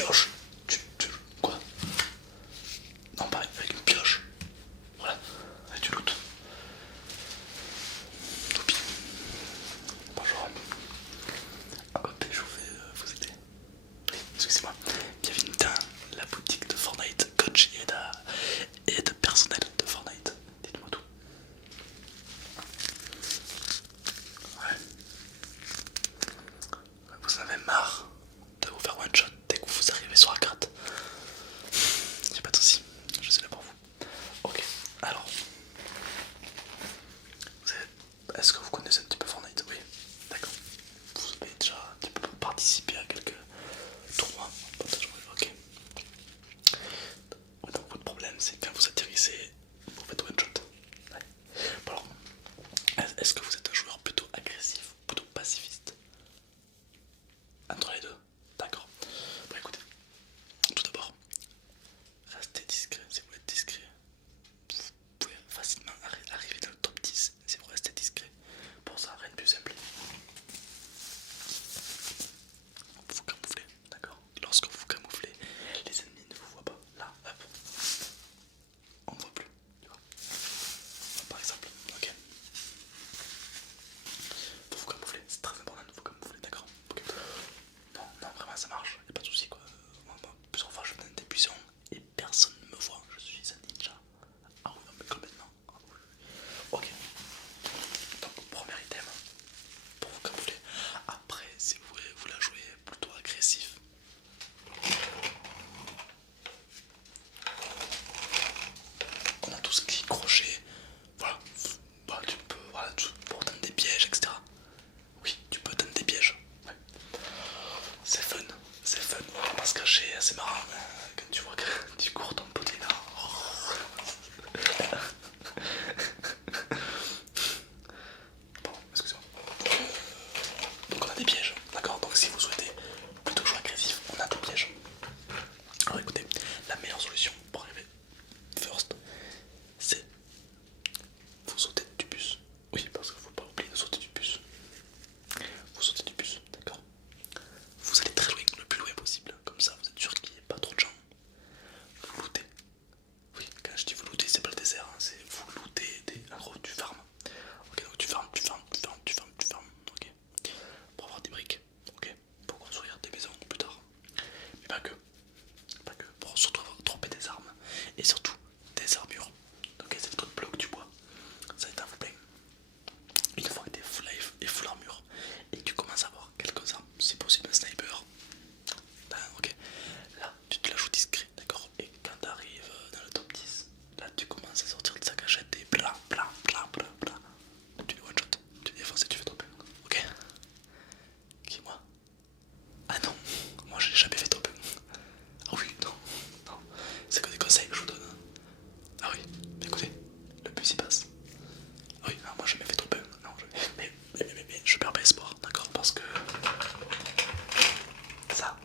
pioche. Quoi? Non, pas avec une pioche. Voilà, avec du loot. Toupie. Bonjour. À côté, je vais vous aider. Oui, excusez-moi. Bienvenue dans la boutique de Fortnite, coach et aide personnelle de Fortnite. Dites-moi tout. Ouais. Vous en avez marre de vous faire one shot dès que vous arrivez sur la carte. Y'a pas de soucis, je suis là pour vous. Ok, alors, est-ce que vous connaissez un petit peu Fortnite? Oui, d'accord. Vous avez déjà un petit peu participé à quelques tournois. Ok. Donc votre problème c'est quand vous atterrissez, vous faites one shot. Ouais. Bon alors, est-ce que vous êtes un joueur plutôt agressif ou plutôt pacifiste? Entre les deux, d'accord. Bon écoutez, tout d'abord, restez discret. Si vous êtes discret, vous pouvez facilement arriver dans le top 10 si vous restez discret. Pour ça, rien de plus simple. Vous camouflez, d'accord. Lorsque vous camouflez, les ennemis ne vous voient pas. Là, hop, on ne voit plus, tu vois. Par exemple, ok. Faut vous camoufler, c'est très important de vous camoufler, d'accord. Ok. Non, non, vraiment ça marche, y'a pas de soucis quoi. Moi, plusieurs fois je me donne des buissons et personne ne me voit, je suis un ninja. Ah oui, non, mais complètement. Ah oui. Ok, donc premier item pour vous camoufler. Après, si vous voulez vous la jouer plutôt agressif, on a tout ce qui est crochet. Voilà, bah, tu peux, voilà, pour tendre des pièges, etc. Oui, tu peux tendre des pièges. Ouais. C'est fun, on va pas se cacher, c'est marrant quand tu vois que tu cours ton pote là. Bon, excusez-moi. Donc on a des pièges, d'accord. Donc si vous souhaitez plutôt jouer agressif, on a des pièges. Alors écoutez, la meilleure solution pour arriver first, c'est vous sautez du bus. Oui, parce qu'il faut pas oublier de sauter du bus. Vous sautez du bus, d'accord. Vous allez très loin, le plus loin possible. Comme ça, vous êtes sûr qu'il n'y ait pas trop de gens. Vous lootez. Oui, quand je dis vous lootez, c'est pas le désert, hein, c'est vous lootez. En gros, tu farmes. Ok, donc tu farmes, ok. Pour avoir des briques, ok. Pour construire des maisons plus tard. Mais pas que. Pas que. Pour surtout avoir dropper des armes. Et surtout des armures. Ok, c'est le code bloc du bois. Ça va être un vous plein. Une fois que t'es full life et full armure et que tu commences à avoir quelques armes, si possible un sniper, ben, ok, là tu te la joues discret, d'accord. Et quand t'arrives dans le top 10, là tu commences à sortir de sa cachette et bla bla bla bla bla. Tu les one shot, tu défonces et tu fais top 1, ok. Qui, moi? Ah non, moi j'ai jamais fait top 1. Ah oui, non, non, c'est que des conseils que je vous donne. Ah oui, écoutez, le bus il passe. Ah oui, non, moi j'ai jamais fait top 1. Non, mais je perds pas espoir, d'accord, parce que ça,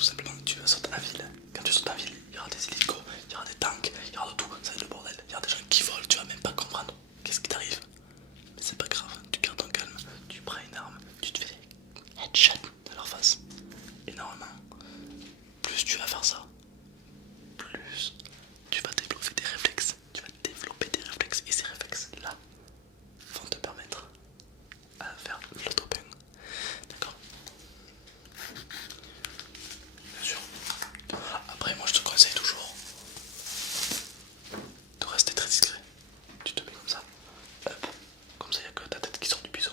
tout simplement. Tu vas sauter en ville. Quand tu sautes en ville, il y aura des hélicos, il y aura des tanks, il y aura de tout. Ça va être le bordel. Il y aura des gens qui volent, tu vas même pas comprendre qu'est-ce qui t'arrive. Mais c'est pas grave, tu gardes ton calme, tu prends une arme, tu te fais headshot de leur face. Et normalement, plus tu vas faire ça, plus tu vas développer des réflexes. Tu vas développer des réflexes et ces réflexes là vont te permettre à faire l'autopin. D'accord? Bien sûr. Après, moi je te conseille toujours de rester très discret. Tu te mets comme ça, hop, comme ça il n'y a que ta tête qui sort du bison.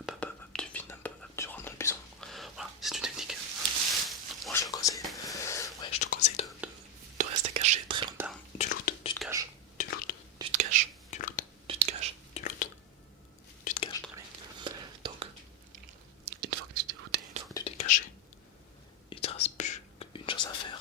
Hop, hop, hop, hop, tu filmes un peu, hop, tu rentres dans le bison. Voilà, c'est une technique. Moi je le conseille. Ouais, je te conseille de rester caché très longtemps. Tu lootes, tu te caches, tu lootes, tu te caches, tu lootes, tu te caches, tu lootes, tu te caches très bien. Donc, une fois que tu t'es looté, une fois que tu t'es caché, il te reste plus qu'une chose à faire.